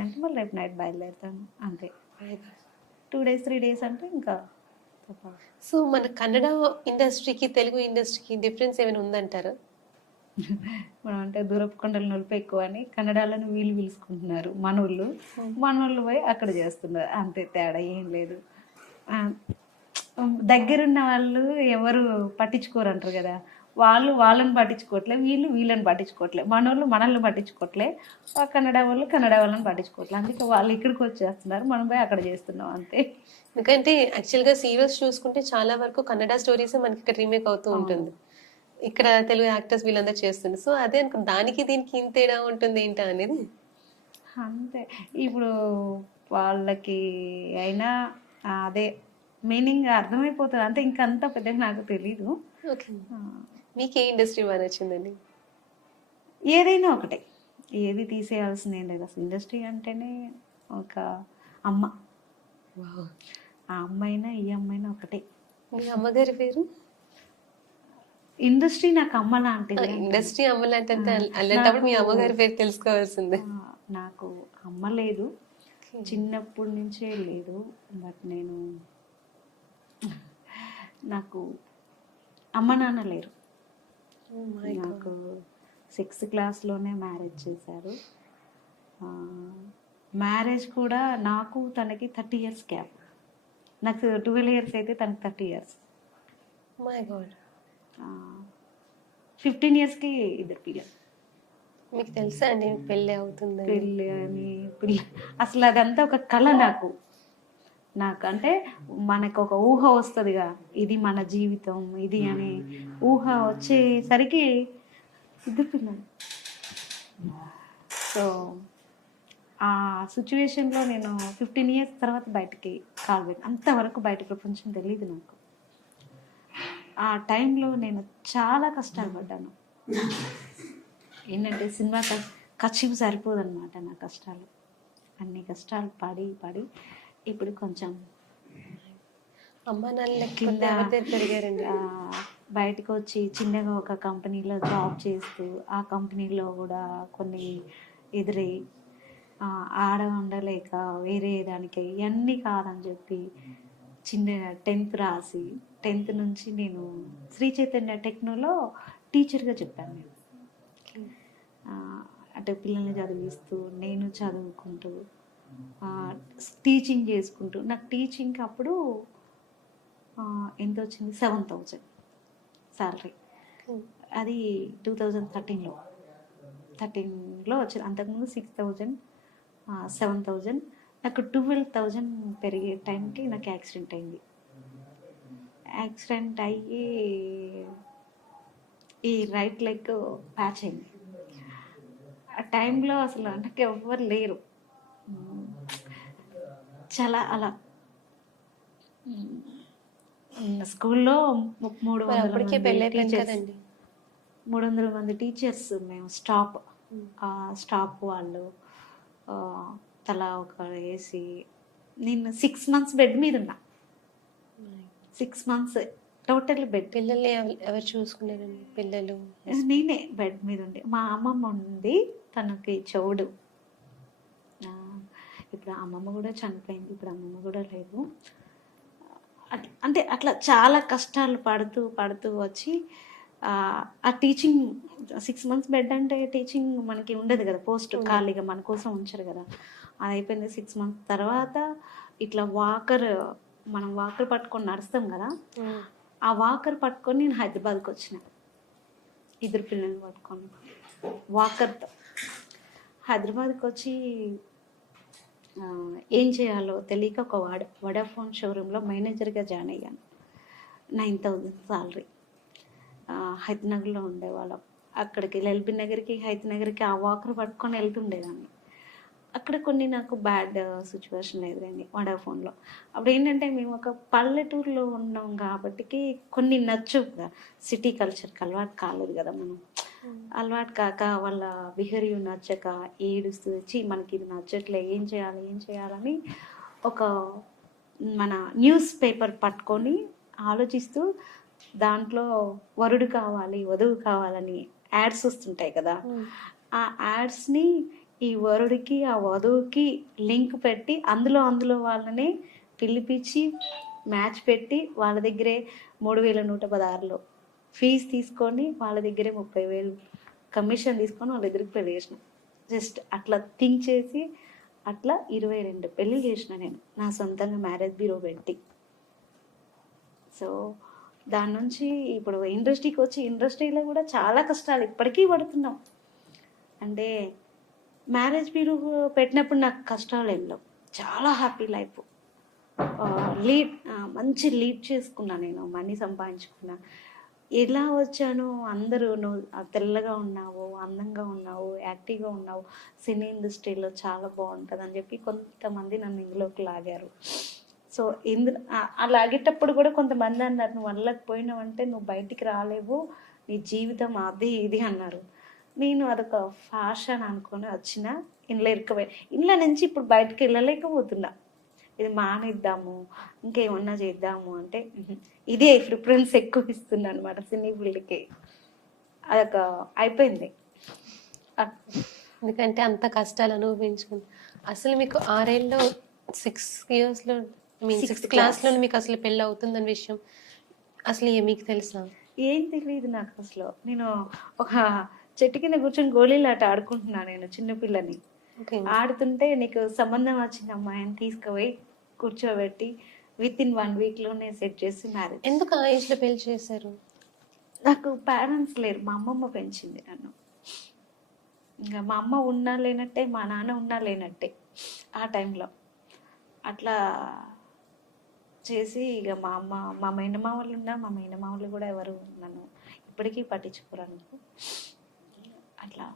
అంటే మళ్ళీ రేపు నైట్ బయలుదేరుతాను. అంతే. టూ డేస్ త్రీ డేస్ అంటే ఇంకా. సో మన కన్నడ ఇండస్ట్రీకి తెలుగు ఇండస్ట్రీకి డిఫరెన్స్ ఏమైనా ఉందంటారా? మనం అంటే దూరపు కొండలు నొలిపి ఎక్కువ అని కన్నడాలను వీళ్ళు పిలుచుకుంటున్నారు మనోళ్ళు. మనోళ్ళు పోయి అక్కడ చేస్తున్నారు. అంతే తేడా ఏం లేదు. దగ్గరున్న వాళ్ళు ఎవరు పట్టించుకోరు అంటారు కదా. వాళ్ళు వాళ్ళని పట్టించుకోవట్లే వీళ్ళు వీళ్ళని పట్టించుకోవట్లే మనోళ్ళు మనల్ని పట్టించుకోవట్లే ఆ కన్నడ వాళ్ళు కన్నడ వాళ్ళని పట్టించుకోవట్లే. అందుకే వాళ్ళు ఇక్కడికి వచ్చేస్తున్నారు మనం పోయి అక్కడ చేస్తున్నాం అంతే. ఎందుకంటే యాక్చువల్గా సీరియల్స్ చూసుకుంటే చాలా వరకు కన్నడ స్టోరీస్ మనకి ఇక్కడ రీమేక్ అవుతూ ఉంటుంది. ఇక్కడ తెలుగు యాక్టర్స్ వీళ్ళందరూ చేస్తుంది. సో అదే అనుకో దానికి దీనికి ఇంత తేడా ఉంటుంది ఏంటా అనేది? అంతే. ఇప్పుడు వాళ్ళకి అయినా అదే మీనింగ్ అర్థమైపోతుంది. అంతే ఇంకంత పెద్దగా నాకు తెలీదు. ఓకే. మీకు ఏ ఇండస్ట్రీ బాగా నచ్చిందండి? ఏదైనా ఒకటే. ఏది తీసేయాల్సింది ఏం లేదు. అసలు ఇండస్ట్రీ అంటేనే ఒక అమ్మ. ఆ అమ్మైనా ఈ అమ్మైనా ఒకటే. మీ అమ్మగారి పేరు? ఇండస్ట్రీ నాకు అమ్మ లాంటిది ఇండస్ట్రీ అలాంటప్పుడు మీ అమ్మగారి పేరు తెలుసుకోవాల్సిందే. నాకు అమ్మ లేదు. చిన్నప్పటి నుంచే లేదు. బట్ నేను నాకు అమ్మ నాన్న లేరు. నాకు సిక్స్త్ క్లాస్లోనే మ్యారేజ్ చేశారు. మ్యారేజ్ కూడా నాకు తనకి థర్టీ ఇయర్స్ గ్యాప్ నాకు ట్వెల్వ్ ఇయర్స్ అయితే తనకి thirty years my god fifteen ఇయర్స్కి ఇద్దరు పిల్లలు. మీకు తెలుసా అండి పెళ్ళి అవుతుంది పెళ్ళి అని పిల్ల అసలు అదంతా ఒక కళ నాకు. నాకు అంటే మనకు ఒక ఊహ వస్తుందిగా ఇది మన జీవితం ఇది అని ఊహ వచ్చేసరికి ఇద్దరు పిల్లలు సో ఆ సిచ్యువేషన్లో నేను ఫిఫ్టీన్ ఇయర్స్ తర్వాత బయటికి కాల్ పెట్టి అంతవరకు బయట ప్రపంచం తెలియదు నాకు. ఆ టైంలో నేను చాలా కష్టాలు పడ్డాను ఏంటంటే సినిమా ఖర్చుకు సరిపోదు అనమాట నా కష్టాలు. అన్ని కష్టాలు పడి పడి ఇప్పుడు కొంచెం అమ్మ నాన్న కింద బయటకు వచ్చి చిన్నగా ఒక కంపెనీలో జాబ్ చేస్తూ ఆ కంపెనీలో కూడా కొన్ని ఎదురై ఆడ ఉండలేక వేరే దానికి ఇవన్నీ కాదని చెప్పి చిన్న టెన్త్ రాసి టెన్త్ నుంచి నేను శ్రీ చైతన్య టెక్నోలో టీచర్గా చెప్పాను నేను. అంటే పిల్లల్ని చదివిస్తూ నేను చదువుకుంటూ టీచింగ్ చేసుకుంటూ. నాకు టీచింగ్ అప్పుడు ఎంత వచ్చింది? సెవెన్ థౌజండ్ శాలరీ అది టూ థౌజండ్ థర్టీన్లో థర్టీన్లో వచ్చింది. అంతకుముందు సిక్స్ థౌజండ్ సెవెన్ థౌజండ్ నాకు ట్వెల్వ్ థౌజండ్ పెరిగే టైంకి నాకు యాక్సిడెంట్ అయింది. యాక్సిడెంట్ అయ్యి ఈ రైట్ లెగ్ ప్యాచ్ అయింది. ఆ టైంలో అసలు నాకు ఎవ్వరు లేరు. చాలా అలా. స్కూల్లో మూడు వందల పెళ్ళి మూడు వందల మంది టీచర్స్ మేము స్టాప్. స్టాప్ వాళ్ళు తలా ఒక వేసి నేను సిక్స్ మంత్స్ బెడ్ మీద ఉన్నా. Six months total bed. పిల్లల్ని ఎవ- ఎవరు చూసుకున్నారండి పిల్లలు? నేనే బెడ్ మీద ఉండే. మా అమ్మమ్మ ఉంది తనకి చెవుడు. ఇప్పుడు అమ్మమ్మ కూడా చనిపోయింది. ఇప్పుడు అమ్మమ్మ కూడా లేదు. అట్- అంటే అట్లా చాలా కష్టాలు పడుతూ పడుతూ వచ్చి ఆ, టీచింగ్ సిక్స్ మంత్స్ బెడ్ అంటే టీచింగ్ మనకి ఉండదు కదా. పోస్ట్ ఖాళీగా మన కోసం ఉంచరు కదా. అది అయిపోయింది సిక్స్ మంత్స్ తర్వాత ఇట్లా వాకర్ మనం వాకర్ పట్టుకొని నడుస్తాం కదా. ఆ వాకర్ పట్టుకొని నేను హైదరాబాద్కి వచ్చిన. ఇద్దరు పిల్లల్ని పట్టుకొని. వాకర్తో హైదరాబాద్కి వచ్చి ఏం చేయాలో తెలియక ఒక వడ వడాఫోన్ షోరూంలో మేనేజర్గా జాయిన్ అయ్యాను. Nine thousand salary. హైతనగర్లో ఉండేవాళ్ళం. అక్కడికి ఎల్బీ నగర్కి హైత్ నగర్కి ఆ వాకర్ పట్టుకొని వెళ్తుండేదాన్ని. అక్కడ కొన్ని నాకు బ్యాడ్ సిచ్యువేషన్ ఎదురైంది వడాఫోన్లో. అప్పుడు ఏంటంటే మేము ఒక పల్లెటూరులో ఉన్నాం కాబట్టి కొన్ని నచ్చు సిటీ కల్చర్కి అలవాటు కాలేదు కదా మనం. అలవాటు కాక వాళ్ళ బిహేవియర్ నచ్చక ఏడుస్తూ వచ్చి మనకి ఇది నచ్చట్లే ఏం చేయాలి ఏం చేయాలని ఒక మన న్యూస్ పేపర్ పట్టుకొని ఆలోచిస్తూ దాంట్లో వరుడు కావాలి వధువు కావాలని యాడ్స్ వస్తుంటాయి కదా. ఆ యాడ్స్ని ఈ వరుడికి ఆ వధువుకి లింక్ పెట్టి అందులో అందులో వాళ్ళని పిలిపించి మ్యాచ్ పెట్టి వాళ్ళ దగ్గరే మూడు వేల నూట పదహారులో ఫీజు తీసుకొని వాళ్ళ దగ్గరే ముప్పై వేలు కమిషన్ తీసుకొని వాళ్ళ దగ్గరికి పెళ్ళి చేసిన జస్ట్ అట్లా థింక్ చేసి అట్లా ఇరవై రెండు పెళ్ళి చేసిన నేను. నా సొంతంగా మ్యారేజ్ బ్యూరో పెట్టి. సో దాని నుంచి ఇప్పుడు ఇండస్ట్రీకి వచ్చి ఇండస్ట్రీలో కూడా చాలా కష్టాలు ఇప్పటికీ పడుతున్నాం. అంటే మ్యారేజ్ బ్యూరో పెట్టినప్పుడు నాకు కష్టాలు ఏం లేవు. చాలా హ్యాపీ లైఫ్. లీడ్ మంచి లీడ్ చేసుకున్నా నేను మనీ సంపాదించుకున్నా. ఎలా వచ్చాను అందరూ నువ్వు తెల్లగా ఉన్నావు అందంగా ఉన్నావు యాక్టివ్గా ఉన్నావు సినీ ఇండస్ట్రీలో చాలా బాగుంటుంది అని చెప్పి కొంతమంది నన్ను ఇందులోకి లాగారు. సో ఇందు ఆ- లాగేటప్పుడు కూడా కొంతమంది అన్నారు నువ్వు వాళ్ళకి పోయినావంటే నువ్వు బయటికి రాలేవు నీ జీవితం అది ఇది అన్నారు. నేను అదొక ఫ్యాషన్ అనుకొని వచ్చిన ఇంట్లో ఇరుకపోయి ఇంట్లో నుంచి ఇప్పుడు బయటకు వెళ్ళలేకపోతున్నా. ఇది మానేద్దాము ఇంకేమన్నా చేద్దాము అంటే ఇదే ప్రిఫరెన్స్ ఎక్కువ ఇస్తున్నా అనమాట సినీ ఫీల్డ్కి. అదొక అయిపోయింది. ఎందుకంటే అంత కష్టాలు అనుభవించుకుని అసలు మీకు ఆరేళ్ళలో సిక్స్ ఇయర్స్లో Sixth సిక్స్త్ క్లాస్లో మీకు అసలు పెళ్ళి అవుతుందన్న విషయం అసలు ఏ మీకు తెలుసా? ఏం తెలియదు నాకు అసలు. నేను ఒక చెట్టు కింద కూర్చొని గోళీలాట ఆడుకుంటున్నా నేను చిన్నపిల్లని. ఆడుతుంటే నీకు సంబంధం వచ్చిన అమ్మాయిని తీసుకుపోయి కూర్చోబెట్టి విత్ ఇన్ వన్ వీక్లోనే సెట్ చేసి మ్యారేజ్ ఎందుకు ఆ ఏజ్లో పెళ్ళి చేశారు? నాకు పేరెంట్స్ లేరు. మా అమ్మమ్మ పెంచింది నన్ను. ఇంకా మా అమ్మ ఉన్నా లేనట్టే మా నాన్న ఉన్నా లేనట్టే ఆ టైంలో అట్లా చేసి ఇక మా అమ్మ మా మేనమా వాళ్ళు ఉన్నా మా మేనమా వాళ్ళు కూడా ఎవరు నన్ను ఇప్పటికీ పట్టించుకోరు అనుకో అట్లా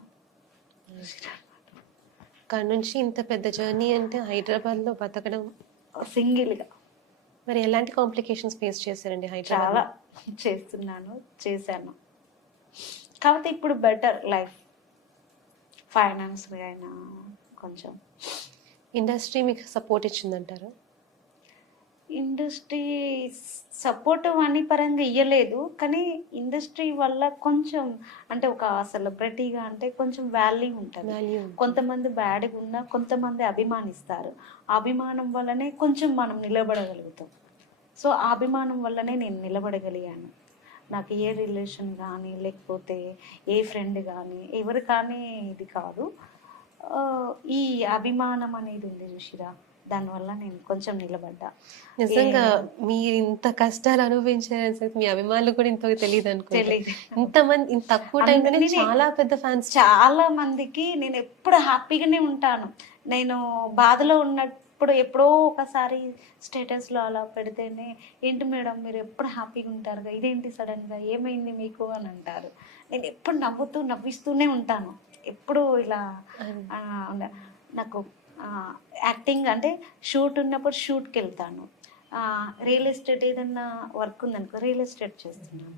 అక్కడ నుంచి ఇంత పెద్ద జర్నీ అంటే హైదరాబాద్లో బతకడం సింగిల్గా. మరి ఎలాంటి కాంప్లికేషన్స్ ఫేస్ చేశారండి హైదరాబాద్ చాలా చేస్తున్నాను చేశాను. కాకపోతే ఇప్పుడు బెటర్ లైఫ్. ఫైనాన్స్ అయినా కొంచెం. ఇండస్ట్రీ మీకు సపోర్ట్ ఇచ్చిందంటారు? ఇండస్ట్రీ సపోర్ట్ అన్ని పరంగా ఇయ్యలేదు కానీ ఇండస్ట్రీ వల్ల కొంచెం అంటే ఒక సెలబ్రిటీగా అంటే కొంచెం వాల్యూ ఉంటుంది. కొంతమంది బ్యాడ్గా ఉన్నా కొంతమంది అభిమానిస్తారు. అభిమానం వల్లనే కొంచెం మనం నిలబడగలుగుతాం. సో ఆ అభిమానం వల్లనే నేను నిలబడగలిగాను. నాకు ఏ రిలేషన్ కానీ లేకపోతే ఏ ఫ్రెండ్ కానీ ఎవరు కానీ ఇది కాదు. ఈ అభిమానం అనేది ఉంది చూసిరా. దానివల్ల నేను కొంచెం నిలబడ్డా. నిజంగా మీరు ఇంత కష్టాలు అనుభవించారని మీ అభిమానులు కూడా ఇంత తెలియదు అనుకో తెలీదు. ఇంత మంది ఇంత తక్కువ టైంలోనే చాలా పెద్ద ఫ్యాన్స్ చాలా మందికి నేను ఎప్పుడు హ్యాపీగానే ఉంటాను. నేను బాధలో ఉన్నప్పుడు ఎప్పుడో ఒకసారి స్టేటస్లో అలా పెడితేనే ఏంటి మేడం మీరు ఎప్పుడు హ్యాపీగా ఉంటారు ఇదేంటి సడన్గా? ఏమైంది మీకు? అని అంటారు. నేను ఎప్పుడు నవ్వుతూ నవ్విస్తూనే ఉంటాను. ఎప్పుడు ఇలా నాకు యాక్టింగ్ అంటే షూట్ ఉన్నప్పుడు షూట్కి వెళ్తాను రియల్ ఎస్టేట్ ఏదన్నా వర్క్ ఉందనుకో రియల్ ఎస్టేట్ చేస్తున్నాను.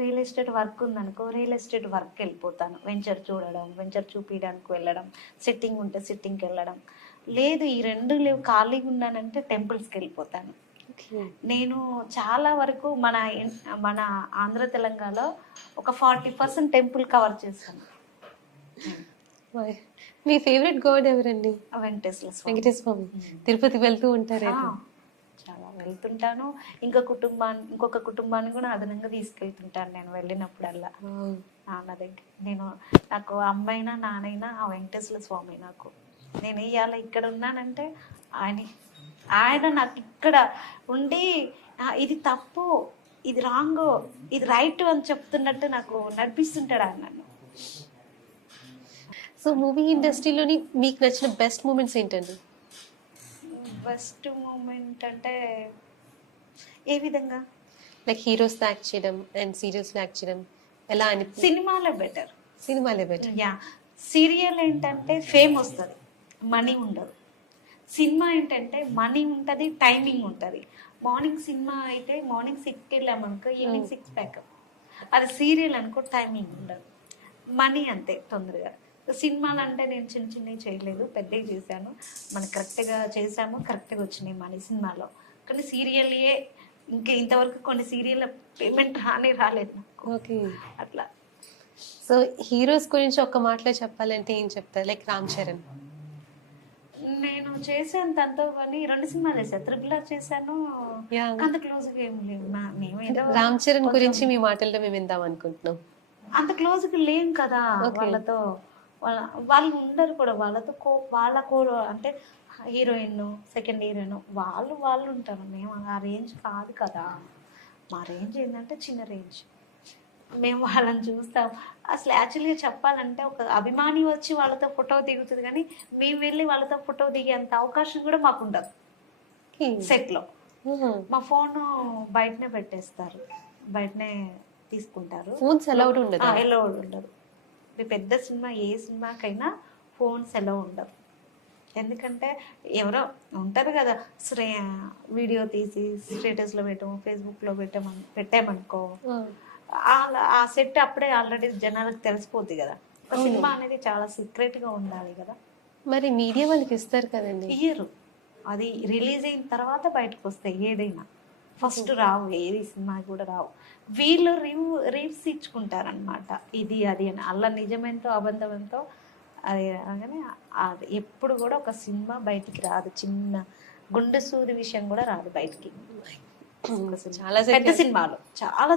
రియల్ ఎస్టేట్ వర్క్ ఉందనుకో రియల్ ఎస్టేట్ వర్క్ వెళ్ళిపోతాను వెంచర్ చూడడం వెంచర్ చూపించడానికి వెళ్ళడం సిట్టింగ్ ఉంటే సిట్టింగ్కి వెళ్ళడం లేదు ఈ రెండు లేవు ఖాళీగా ఉన్నానంటే టెంపుల్స్కి వెళ్ళిపోతాను నేను చాలా వరకు మన మన ఆంధ్ర తెలంగాణలో ఒక ఫార్టీ పర్సెంట్ టెంపుల్ కవర్ చేస్తాను. మీ ఫేవరెట్ గాడ్ ఎవరండి? వెంకటేశ్వర స్వామి. వెంకటేశ్వర స్వామి. తిరుపతి వెళ్తూ ఉంటారు చాలా వెళ్తుంటాను. ఇంకా కుటుంబాన్ని ఇంకొక కుటుంబాన్ని కూడా అదనంగా తీసుకెళ్తుంటాను నేను వెళ్ళినప్పుడల్లా. నాన్న దగ్గర నేను నాకు అమ్మైనా నానైనా ఆ వెంకటేశ్వర స్వామి నాకు. నేను ఇవాళ ఇక్కడ ఉన్నానంటే ఆయన ఆయన నాకు ఇక్కడ ఉండి "ఆ, ఇది తప్పు ఇది రాంగ్ ఇది రైట్ అని చెప్తున్నట్టు నాకు నడిపిస్తుంటాడు ఆయన నన్ను. సో మూవీ ఇండస్ట్రీలోని మీకు నచ్చిన బెస్ట్ మూమెంట్స్ ఏంటండి? బెస్ట్ మూమెంట్ అంటే ఏ విధంగా? లైక్ హీరోస్ యాక్ట్ చేయడం అండ్ సీరియల్స్ యాక్ట్ చేయడం ఎలా అని సినిమాలో బెటర్. సినిమాలే బెటర్. యా. సీరియల్ ఏంటంటే ఫేమ్ వస్తుంది మనీ ఉండదు. సినిమా ఏంటంటే మనీ ఉంటుంది టైమింగ్ ఉంటుంది. మార్నింగ్ సినిమా అయితే మార్నింగ్ సిక్స్కి వెళ్ళామనుకో ఈవినింగ్ సిక్స్ ప్యాకప్ అది సీరియల్ అనుకో టైమింగ్ ఉండదు. మనీ అంతే తొందరగా. సినిమాలు అంటే నేను చిన్న చిన్నవి చేయలేదు పెద్దవి చేశాను. మనకి కరెక్ట్గా చేసాము కరెక్ట్గా వచ్చినాయి మనీ సినిమాలో. కానీ సీరియల్యే ఇంకా ఇంతవరకు కొన్ని సీరియల్ పేమెంట్ రానే రాలేదు నాకు. ఓకే. అట్లా. సో హీరోస్ గురించి ఒక్క మాటలో చెప్పాలంటే ఏం చెప్తారు? లైక్ రామ్ చరణ్. నేను చేశాను తనతో కానీ రెండు సినిమాలు చేశాను త్రిపుల్ ఆర్ చేశాను. అంత క్లోజ్గా ఏం లేవు. మేమేదో రామ్ చరణ్ గురించి మీ మాటల్లో మేము విందాం అనుకుంటున్నాం. అంత క్లోజ్గా లేం కదా. వాళ్ళతో. వాళ్ళ వాళ్ళు ఉండరు కూడా. వాళ్ళతో కో వాళ్ళ కో అంటే హీరోయిన్ సెకండ్ హీరోయిన్ వాళ్ళు వాళ్ళు ఉంటారు. మేము ఆ రేంజ్ కాదు కదా. మా రేంజ్ ఏంటంటే చిన్న రేంజ్. మేము వాళ్ళని చూస్తాం. అసలు యాక్చువల్గా చెప్పాలంటే ఒక అభిమాని వచ్చి వాళ్ళతో ఫోటో దిగుతుంది కానీ మేము వెళ్ళి వాళ్ళతో ఫోటో దిగేంత అవకాశం కూడా మాకు ఉండదు. సెట్లో. మా ఫోన్ బయటనే పెట్టేస్తారు. బయటనే తీసుకుంటారు. ఫోన్స్ అలౌడ్ ఉండదు? ఎలౌడ్ ఉండదు. పెద్ద సినిమా ఏ సినిమాకైనా ఫోన్స్ ఎలో ఉండవు ఎందుకంటే ఎవరో ఉంటారు కదా శ్రే వీడియో తీసి స్టేటస్లో పెట్టాము ఫేస్బుక్లో పెట్టామని పెట్టామనుకో ఆ- ఆ సెట్ అప్పుడే ఆల్రెడీ జనాలకు తెలిసిపోద్ది కదా. సినిమా అనేది చాలా సీక్రెట్గా ఉండాలి కదా. మరి మీడియా వాళ్ళకి ఇస్తారు కదండి. ఇయ్యరు. అది రిలీజ్ అయిన తర్వాత బయటకు వస్తాయి ఏదైనా. ఫస్ట్ రావు ఏది సినిమా కూడా రావు. వీళ్ళు రివ్ రివ్స్ ఇచ్చుకుంటారనమాట ఇది అది అని. అలా నిజమేంతో అబద్ధమేంతో అది అనగానే అది ఎప్పుడు కూడా ఒక సినిమా బయటికి రాదు. చిన్న గుండె సూది విషయం కూడా రాదు బయటికి. చాలా పెద్ద సినిమాలు. చాలా